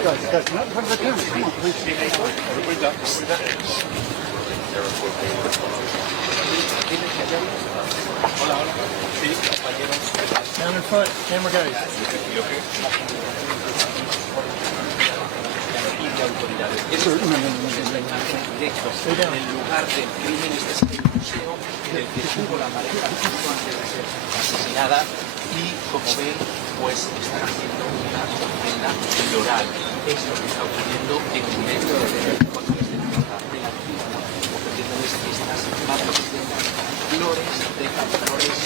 Guys, not in front of the camera. Come on, please. Down in front, camera guys. Stay down. En lugar del crimen, este es el museo del que tuvo la pareja antes de ser asesinada y, como ven, pues están haciendo una ofrenda floral. Es lo que está ocurriendo en directo desde los coches de Tata de la ciudad, ofreciéndoles estas magníficas flores de flores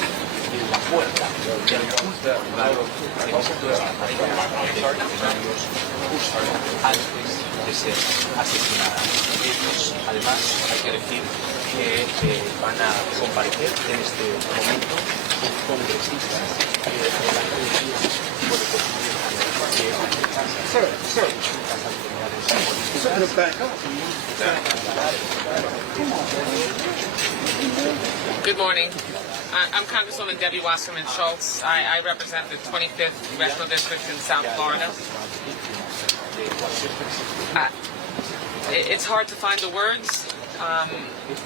en la puerta del culto rural que visitó esta pareja de funcionarios justo antes de ser asesinada. Ellos, además, hay que decir que van a comparecer en este momento congresistas de la policía por el Good morning. I'm Congresswoman Debbie Wasserman Schultz. I represent the 25th Congressional District in South Florida. It's hard to find the words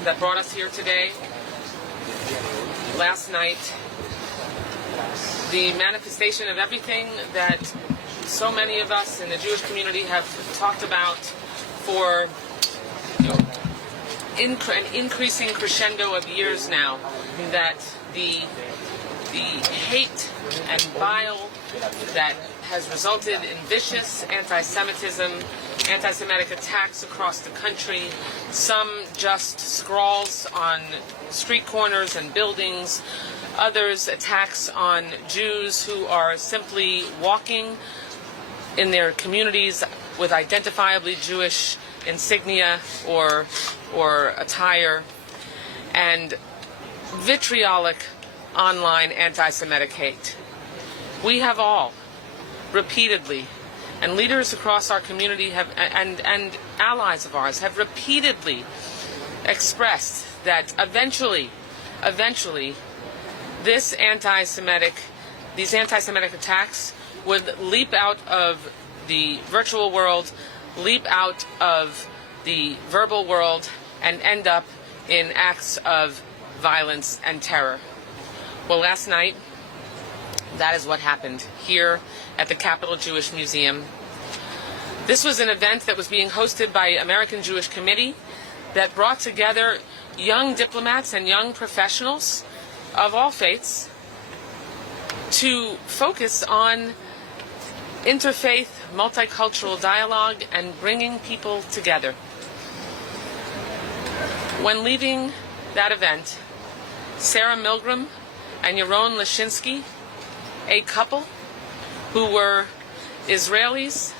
that brought us here today. Last night, the manifestation of everything that so many of us in the Jewish community have talked about for an increasing crescendo of years now, that the hate and bile that has resulted in vicious anti-Semitism, anti-Semitic attacks across the country, some just scrawls on street corners and buildings, others attacks on Jews who are simply walking in their communities with identifiably Jewish insignia or attire, and vitriolic online anti-Semitic hate. We have all repeatedly, and leaders across our community have, and allies of ours have repeatedly expressed that eventually these anti-Semitic attacks would leap out of the virtual world, leap out of the verbal world, and end up in acts of violence and terror. Well, last night, that is what happened here at the Capitol Jewish Museum. This was an event that was being hosted by American Jewish Committee that brought together young diplomats and young professionals of all faiths to focus on interfaith, multicultural dialogue and bringing people together. When leaving that event, Sarah Milgrim and Yaron Lischinsky, a couple who were Israelis,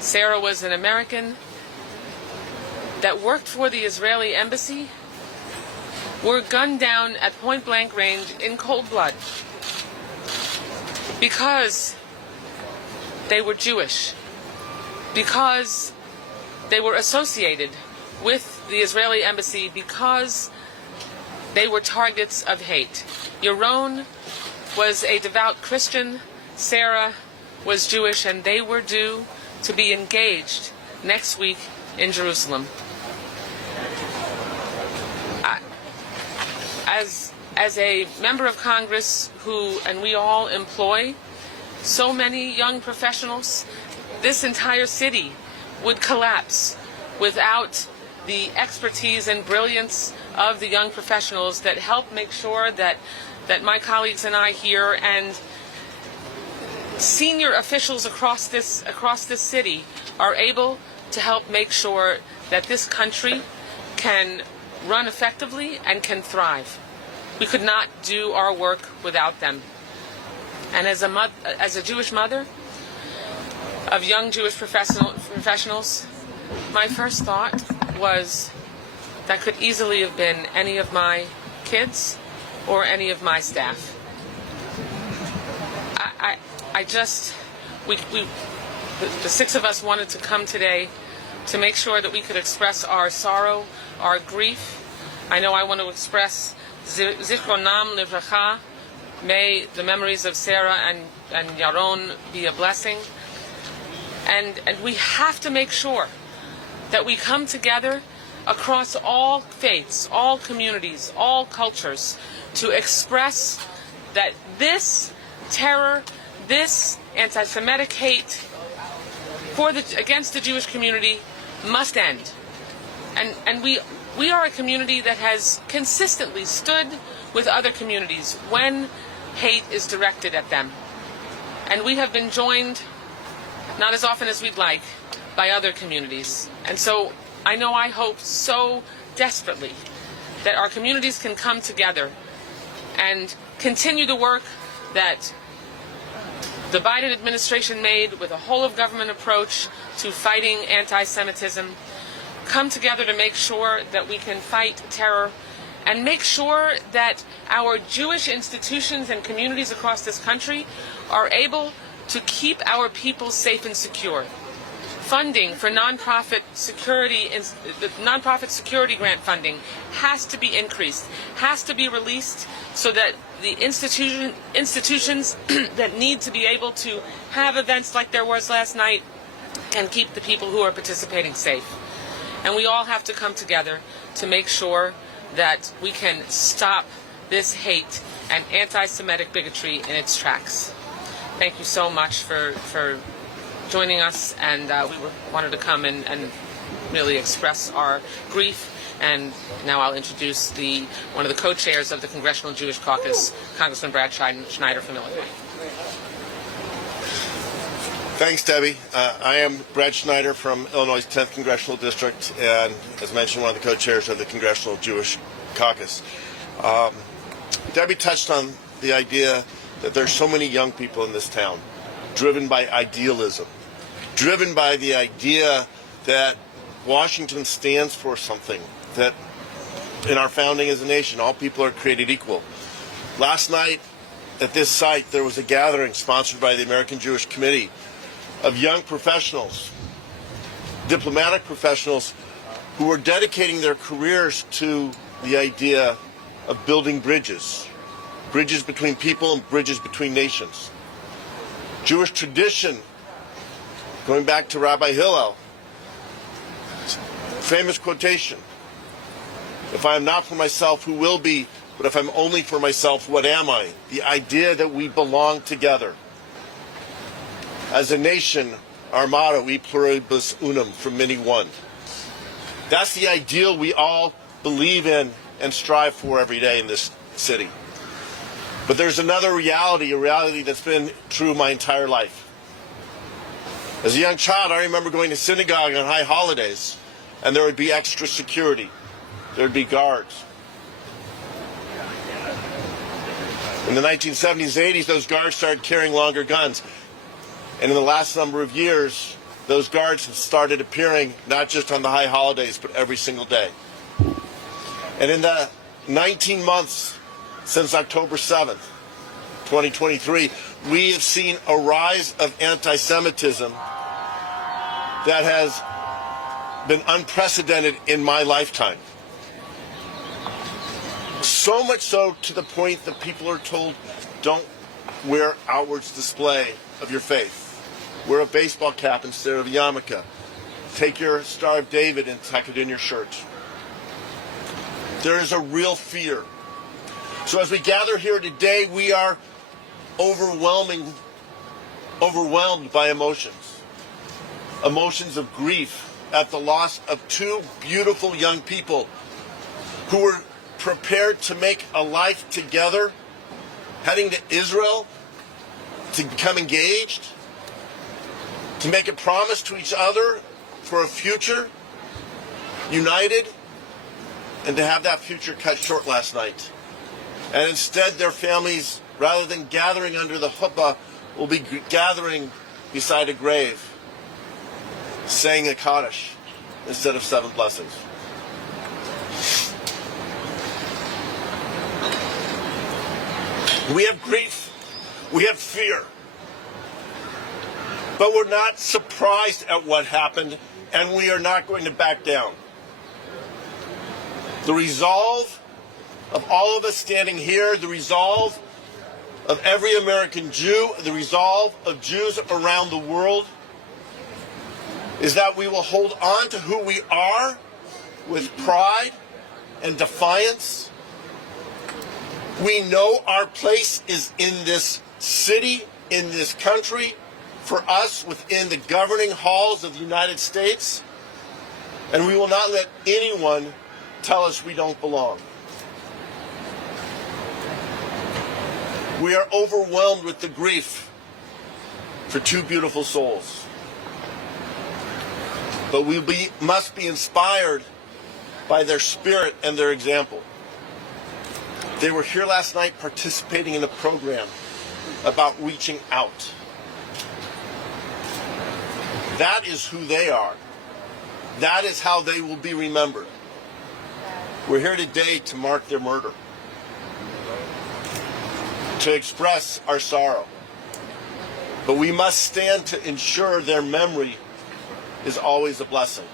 Sarah was an American, that worked for the Israeli embassy, were gunned down at point-blank range in cold blood because they were Jewish, because they were associated with the Israeli embassy, because they were targets of hate. Yaron was a devout Christian, Sarah was Jewish, and they were due to be engaged next week in Jerusalem. As a member of Congress and we all employ so many young professionals, this entire city would collapse without the expertise and brilliance of the young professionals that help make sure that my colleagues and I here and senior officials across this city are able to help make sure that this country can run effectively and can thrive. We could not do our work without them. And as a Jewish mother of young Jewish professionals, my first thought was that could easily have been any of my kids or any of my staff. The six of us wanted to come today to make sure that we could express our sorrow, our grief. I know I want to express Zichronam Livracha. May the memories of Sarah and Yaron be a blessing. And we have to make sure that we come together across all faiths, all communities, all cultures, to express that this terror, this anti-Semitic hate against the Jewish community must end. And we are a community that has consistently stood with other communities when hate is directed at them. And we have been joined, not as often as we'd like, by other communities. And so I hope so desperately that our communities can come together and continue the work that the Biden administration made with a whole-of-government approach to fighting anti-Semitism, come together to make sure that we can fight terror and make sure that our Jewish institutions and communities across this country are able to keep our people safe and secure. Funding for nonprofit security grant funding has to be increased, has to be released so that the institutions that need to be able to have events like there was last night can keep the people who are participating safe. And we all have to come together to make sure that we can stop this hate and anti-Semitic bigotry in its tracks. Thank you so much for joining us, and we wanted to come and really express our grief. And now I'll introduce one of the co-chairs of the Congressional Jewish Caucus, Congressman Brad Schneider from Illinois. Thanks, Debbie. I am Brad Schneider from Illinois' 10th Congressional District, and as mentioned, one of the co-chairs of the Congressional Jewish Caucus. Debbie touched on the idea that there's so many young people in this town, driven by idealism, driven by the idea that Washington stands for something, that in our founding as a nation, all people are created equal. Last night at this site, there was a gathering sponsored by the American Jewish Committee of young professionals, diplomatic professionals, who were dedicating their careers to the idea of building bridges between people and bridges between nations. Jewish tradition, going back to Rabbi Hillel, famous quotation, "If I am not for myself, who will be? But if I'm only for myself, what am I?" The idea that we belong together. As a nation, our motto, E pluribus unum, from many one. That's the ideal we all believe in and strive for every day in this city. But there's another reality, a reality that's been true my entire life. As a young child, I remember going to synagogue on high holidays, and there would be extra security. There would be guards. In the 1970s and 80s, those guards started carrying longer guns. And in the last number of years, those guards have started appearing not just on the high holidays, but every single day. And in the 19 months since October 7th, 2023, we have seen a rise of anti-Semitism that has been unprecedented in my lifetime. So much so to the point that people are told, don't wear outward display of your faith. Wear a baseball cap instead of a yarmulke. Take your Star of David and tuck it in your shirt. There is a real fear. So as we gather here today, we are overwhelmed by emotions. Emotions of grief at the loss of two beautiful young people who were prepared to make a life together, heading to Israel to become engaged, to make a promise to each other for a future, united, and to have that future cut short last night. And instead, their families, rather than gathering under the chuppah, will be gathering beside a grave, saying a Kaddish instead of 7 blessings. We have grief, we have fear, but we're not surprised at what happened, and we are not going to back down. The resolve of all of us standing here, the resolve of every American Jew, the resolve of Jews around the world is that we will hold on to who we are with pride and defiance. We know our place is in this city, in this country, for us within the governing halls of the United States, and we will not let anyone tell us we don't belong. We are overwhelmed with the grief for two beautiful souls. But we must be inspired by their spirit and their example. They were here last night participating in a program about reaching out. That is who they are. That is how they will be remembered. We're here today to mark their murder, to express our sorrow. But we must stand to ensure their memory is always a blessing.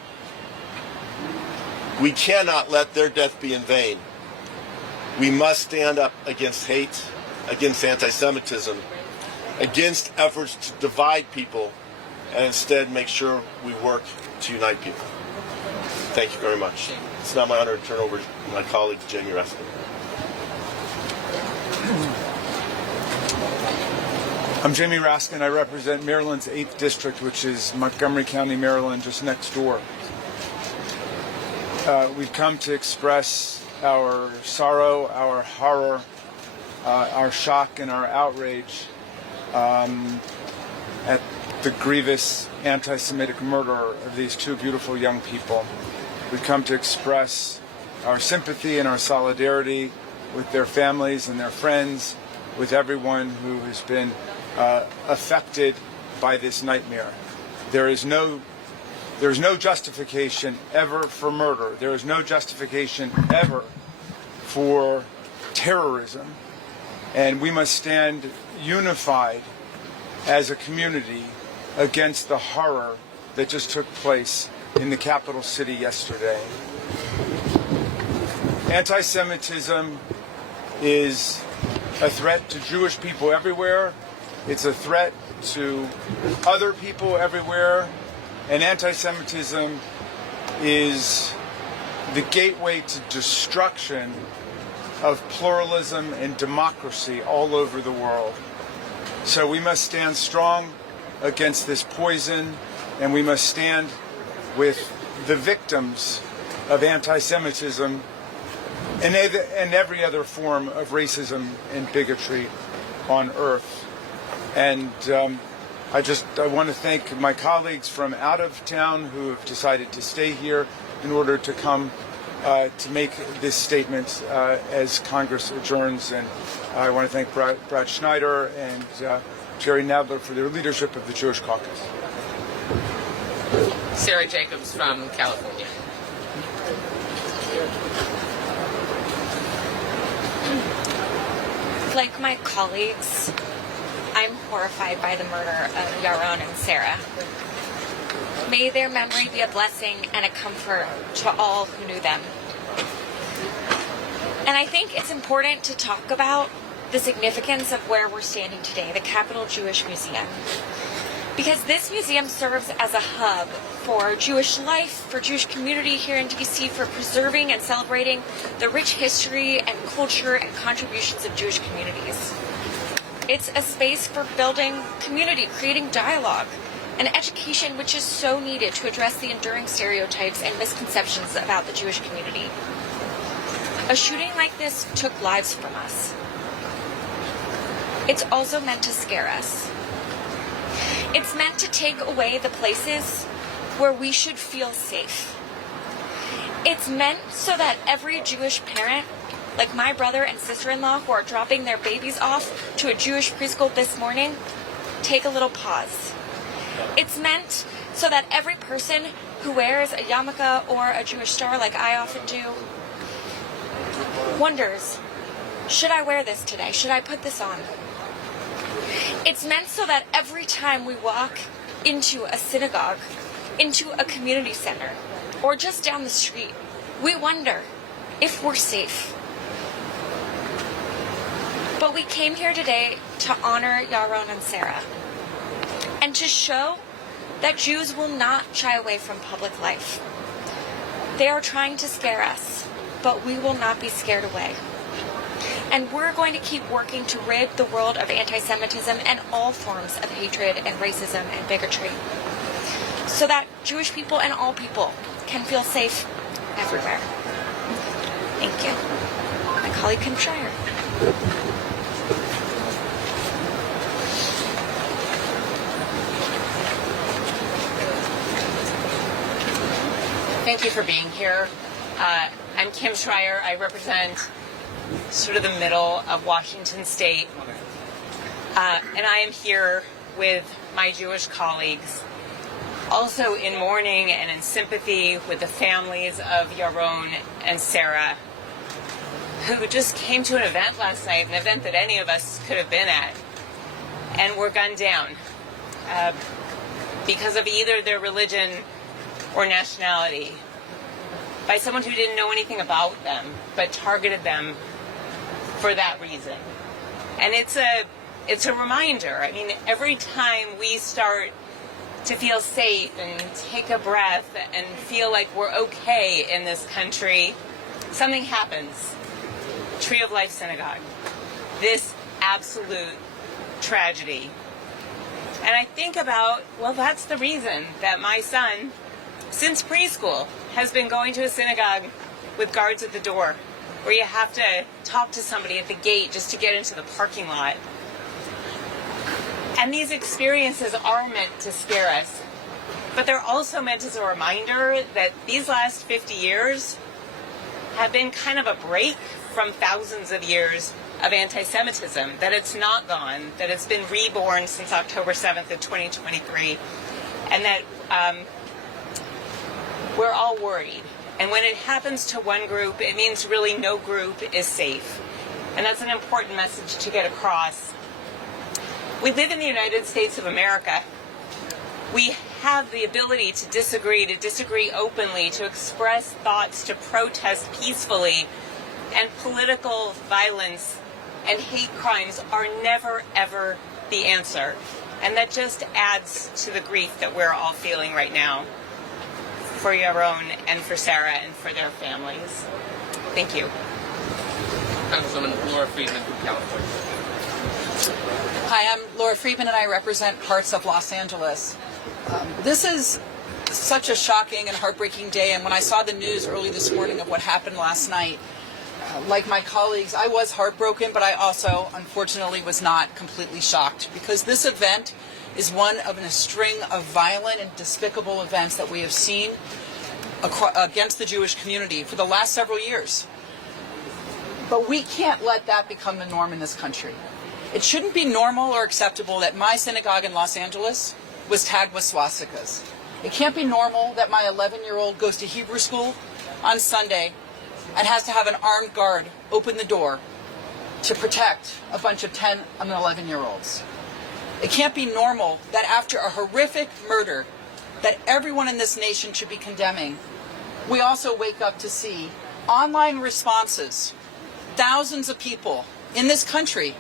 We cannot let their death be in vain. We must stand up against hate, against anti-Semitism, against efforts to divide people, and instead make sure we work to unite people. Thank you very much. It's now my honor to turn over to my colleague, Jamie Raskin. I'm Jamie Raskin. I represent Maryland's 8th District, which is Montgomery County, Maryland, just next door. We've come to express our sorrow, our horror, our shock, and our outrage at the grievous anti-Semitic murder of these two beautiful young people. We've come to express our sympathy and our solidarity with their families and their friends, with everyone who has been affected by this nightmare. There is no justification ever for murder. There is no justification ever for terrorism. And we must stand unified as a community against the horror that just took place in the capital city yesterday. Anti-Semitism is a threat to Jewish people everywhere. It's a threat to other people everywhere. And anti-Semitism is the gateway to destruction of pluralism and democracy all over the world. So we must stand strong against this poison, and we must stand with the victims of anti-Semitism and every other form of racism and bigotry on earth. And I want to thank my colleagues from out of town who have decided to stay here in order to come to make this statement as Congress adjourns. And I want to thank Brad Schneider and Jerry Nadler for their leadership of the Jewish Caucus. Sarah Jacobs from California. Like my colleagues, I'm horrified by the murder of Yaron and Sarah. May their memory be a blessing and a comfort to all who knew them. And I think it's important to talk about the significance of where we're standing today, the Capitol Jewish Museum. Because this museum serves as a hub for Jewish life, for Jewish community here in DC, for preserving and celebrating the rich history and culture and contributions of Jewish communities. It's a space for building community, creating dialogue, and education, which is so needed to address the enduring stereotypes and misconceptions about the Jewish community. A shooting like this took lives from us. It's also meant to scare us. It's meant to take away the places where we should feel safe. It's meant so that every Jewish parent, like my brother and sister-in-law who are dropping their babies off to a Jewish preschool this morning, take a little pause. It's meant so that every person who wears a yarmulke or a Jewish star, like I often do, wonders, should I wear this today? Should I put this on? It's meant so that every time we walk into a synagogue, into a community center, or just down the street, we wonder if we're safe. But we came here today to honor Yaron and Sarah, and to show that Jews will not shy away from public life. They are trying to scare us, but we will not be scared away. And we're going to keep working to rid the world of anti-Semitism and all forms of hatred and racism and bigotry, so that Jewish people and all people can feel safe everywhere. Thank you. My colleague Kim Schreier. Thank you for being here. I'm Kim Schreier. I represent sort of the middle of Washington State. And I am here with my Jewish colleagues, also in mourning and in sympathy with the families of Yaron and Sarah, who just came to an event last night, an event that any of us could have been at, and were gunned down because of either their religion or nationality, by someone who didn't know anything about them, but targeted them for that reason. And it's a reminder. I mean, every time we start to feel safe and take a breath and feel like we're okay in this country, something happens. Tree of Life Synagogue. This absolute tragedy. And I think about, well, that's the reason that my son, since preschool, has been going to a synagogue with guards at the door, where you have to talk to somebody at the gate just to get into the parking lot. And these experiences are meant to scare us, but they're also meant as a reminder that these last 50 years have been kind of a break from thousands of years of anti-Semitism, that it's not gone, that it's been reborn since October 7th of 2023, and that we're all worried. And when it happens to one group, it means really no group is safe. And that's an important message to get across. We live in the United States of America. We have the ability to disagree openly, to express thoughts, to protest peacefully. And political violence and hate crimes are never, ever the answer. And that just adds to the grief that we're all feeling right now for Yaron and for Sarah and for their families. Thank you. Councilwoman Laura Friedman from California. Hi, I'm Laura Friedman and I represent parts of Los Angeles. This is such a shocking and heartbreaking day, and when I saw the news early this morning of what happened last night, like my colleagues, I was heartbroken, but I also, unfortunately, was not completely shocked, because this event is one of a string of violent and despicable events that we have seen against the Jewish community for the last several years. But we can't let that become the norm in this country. It shouldn't be normal or acceptable that my synagogue in Los Angeles was tagged with swastikas. It can't be normal that my 11-year-old goes to Hebrew school on Sunday and has to have an armed guard open the door to protect a bunch of 10 and 11-year-olds. It can't be normal that after a horrific murder that everyone in this nation should be condemning, we also wake up to see online responses, thousands of people in this country,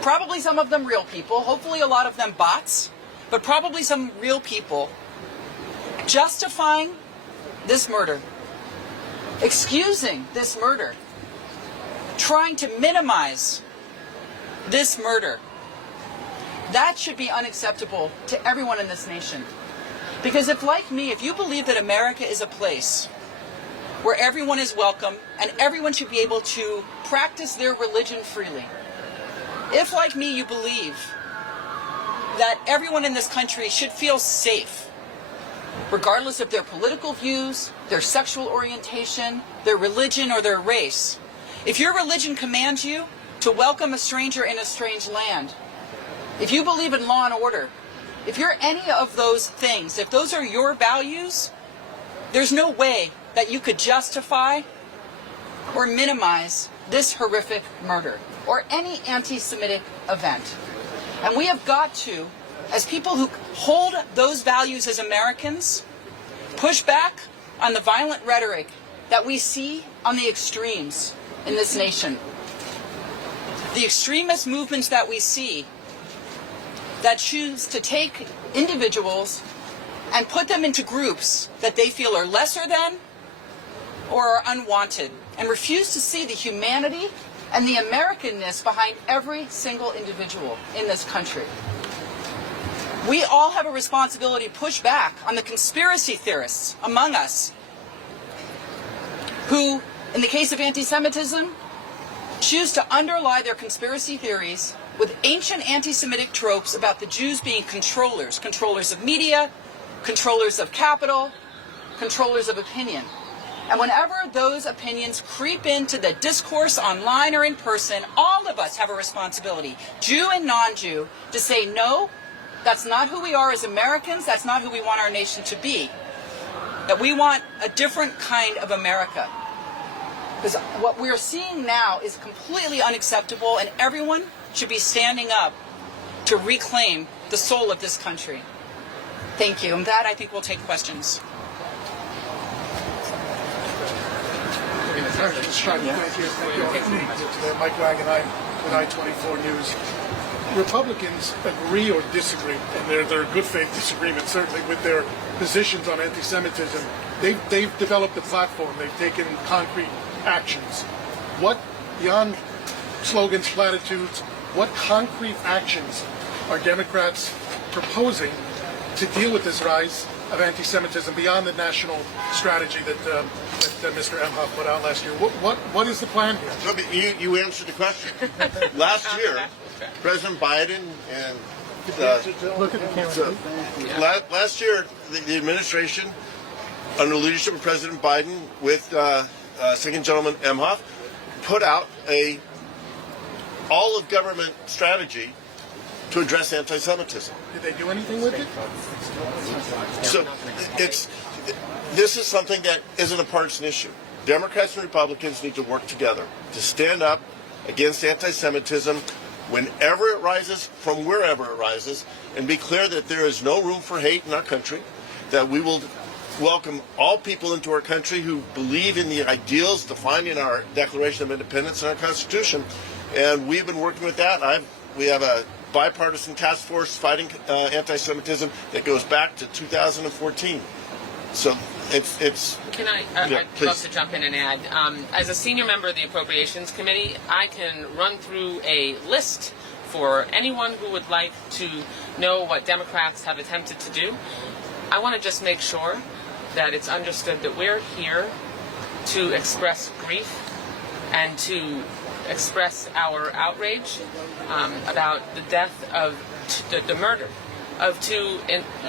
probably some of them real people, hopefully a lot of them bots, but probably some real people, justifying this murder, excusing this murder, trying to minimize this murder. That should be unacceptable to everyone in this nation. Because if, like me, if you believe that America is a place where everyone is welcome and everyone should be able to practice their religion freely, if, like me, you believe that everyone in this country should feel safe, regardless of their political views, their sexual orientation, their religion, or their race, if your religion commands you to welcome a stranger in a strange land, if you believe in law and order, if you're any of those things, if those are your values, there's no way that you could justify or minimize this horrific murder or any anti-Semitic event. And we have got to, as people who hold those values as Americans, push back on the violent rhetoric that we see on the extremes in this nation. The extremist movements that we see that choose to take individuals and put them into groups that they feel are lesser than or are unwanted, and refuse to see the humanity and the Americanness behind every single individual in this country. We all have a responsibility to push back on the conspiracy theorists among us who, in the case of anti-Semitism, choose to underlie their conspiracy theories with ancient anti-Semitic tropes about the Jews being controllers of media, controllers of capital, controllers of opinion. And whenever those opinions creep into the discourse online or in person, all of us have a responsibility, Jew and non-Jew, to say, no, that's not who we are as Americans, that's not who we want our nation to be. That we want a different kind of America. Because what we're seeing now is completely unacceptable, and everyone should be standing up to reclaim the soul of this country. Thank you. And that, I think, we'll take questions. Mike Lang and I with I-24 News. Republicans agree or disagree, and they're good faith disagreements, certainly, with their positions on anti-Semitism. They've developed a platform. They've taken concrete actions. What, beyond slogans, platitudes, what concrete actions are Democrats proposing to deal with this rise of anti-Semitism beyond the national strategy that Mr. Emhoff put out last year? What is the plan here? You answered the question. Last year, President Biden and Look at the camera. last year, the administration, under the leadership of President Biden, with Second Gentleman Emhoff, put out a all-of-government strategy to address anti-Semitism. Did they do anything with it? So this is something that isn't a partisan issue. Democrats and Republicans need to work together to stand up against anti-Semitism whenever it rises, from wherever it rises, and be clear that there is no room for hate in our country, that we will welcome all people into our country who believe in the ideals defined in our Declaration of Independence and our Constitution. And we've been working with that. We have a bipartisan task force fighting anti-Semitism that goes back to 2014. So it's. Can I? Yeah, I'd love to jump in and add. As a senior member of the Appropriations Committee, I can run through a list for anyone who would like to know what Democrats have attempted to do. I want to just make sure that it's understood that we're here to express grief and to express our outrage about the death of the murder of two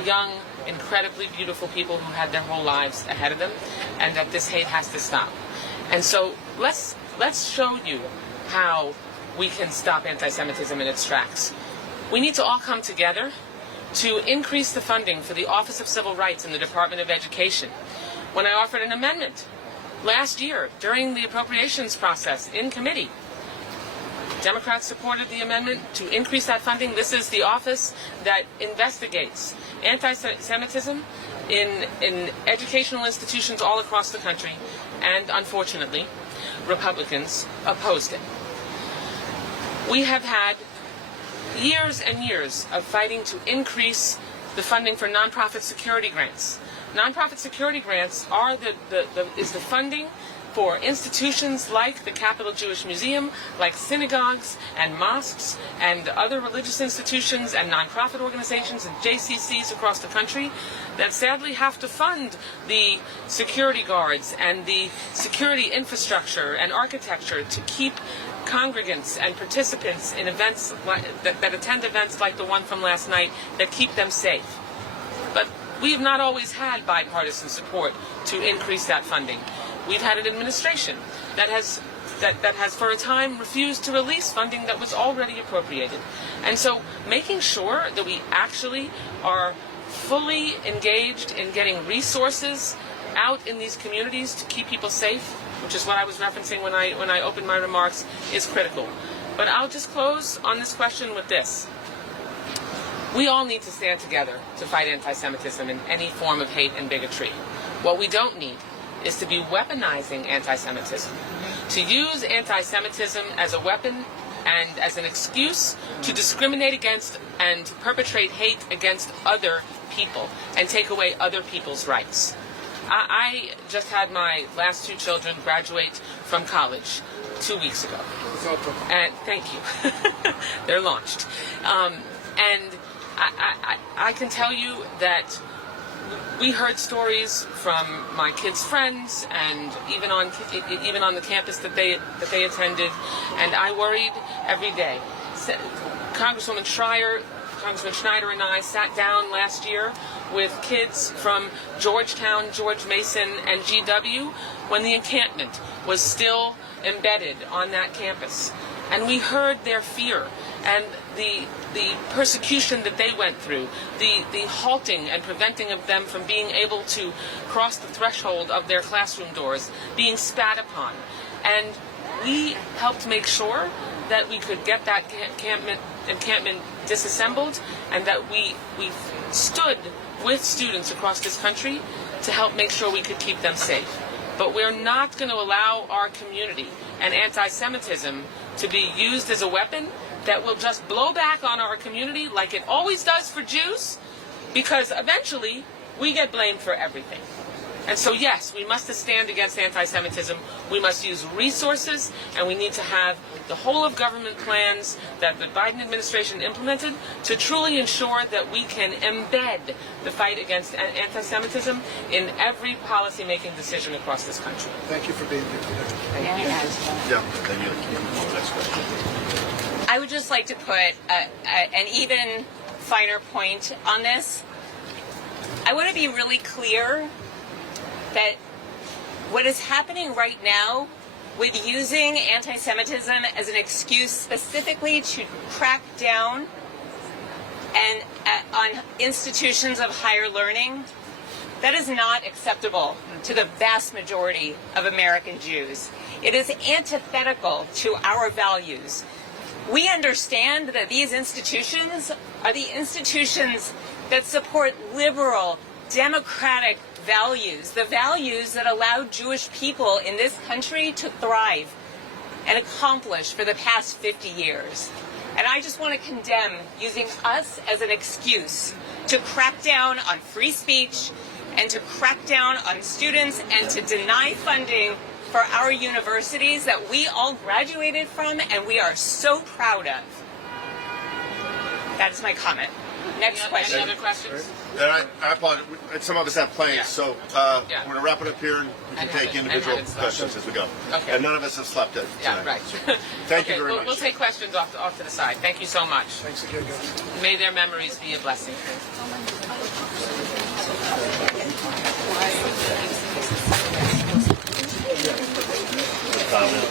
young, incredibly beautiful people who had their whole lives ahead of them, and that this hate has to stop. And so let's show you how we can stop anti-Semitism in its tracks. We need to all come together to increase the funding for the Office of Civil Rights in the Department of Education. When I offered an amendment last year during the appropriations process in committee, Democrats supported the amendment to increase that funding. This is the office that investigates anti-Semitism in educational institutions all across the country, and unfortunately, Republicans opposed it. We have had years and years of fighting to increase the funding for nonprofit security grants. Nonprofit security grants are is the funding for institutions like the Capital Jewish Museum, like synagogues and mosques and other religious institutions and nonprofit organizations and JCCs across the country that sadly have to fund the security guards and the security infrastructure and architecture to keep congregants and participants in events that attend events like the one from last night, that keep them safe. But we have not always had bipartisan support to increase that funding. We've had an administration that has for a time refused to release funding that was already appropriated. And so making sure that we actually are fully engaged in getting resources out in these communities to keep people safe, which is what I was referencing when I opened my remarks, is critical. But I'll just close on this question with this. We all need to stand together to fight anti-Semitism and any form of hate and bigotry. What we don't need is to be weaponizing anti-Semitism, to use anti-Semitism as a weapon and as an excuse to discriminate against and to perpetrate hate against other people and take away other people's rights. I just had my last two children graduate from college 2 weeks ago. And thank you. They're launched. And I can tell you that we heard stories from my kids' friends and even on the campus that they attended, and I worried every day. Congressman Schneider and I sat down last year with kids from Georgetown, George Mason, and GW when the encampment was still embedded on that campus. And we heard their fear and the persecution that they went through, the halting and preventing of them from being able to cross the threshold of their classroom doors, being spat upon. And we helped make sure that we could get that encampment disassembled, and that we stood with students across this country to help make sure we could keep them safe. But we're not going to allow our community and anti-Semitism to be used as a weapon that will just blow back on our community like it always does for Jews, because eventually we get blamed for everything. And so yes, we must stand against anti-Semitism. We must use resources, and we need to have the whole of government plans that the Biden administration implemented to truly ensure that we can embed the fight against anti-Semitism in every policy-making decision across this country. Thank you for being here today. Next question. I would just like to put an even finer point on this. I want to be really clear that what is happening right now with using anti-Semitism as an excuse specifically to crack down on institutions of higher learning, that is not acceptable to the vast majority of American Jews. It is antithetical to our values. We understand that these institutions are the institutions that support liberal, democratic values, the values that allowed Jewish people in this country to thrive and accomplish for the past 50 years. And I just want to condemn using us as an excuse to crack down on free speech and to crack down on students and to deny funding for our universities that we all graduated from and we are so proud of. That's my comment. Next question. Any other questions? And I apologize. Some of us have planes, Yeah. so Yeah. we're going to wrap it up here, and we can And take have it- individual and have it questions as we go. Okay. And none of us have slept it. Yeah, tonight. right. Thank Okay, you very much. We'll take questions off to the side. Thank you so much. Thanks again, guys. May their memories be a blessing. Calvin.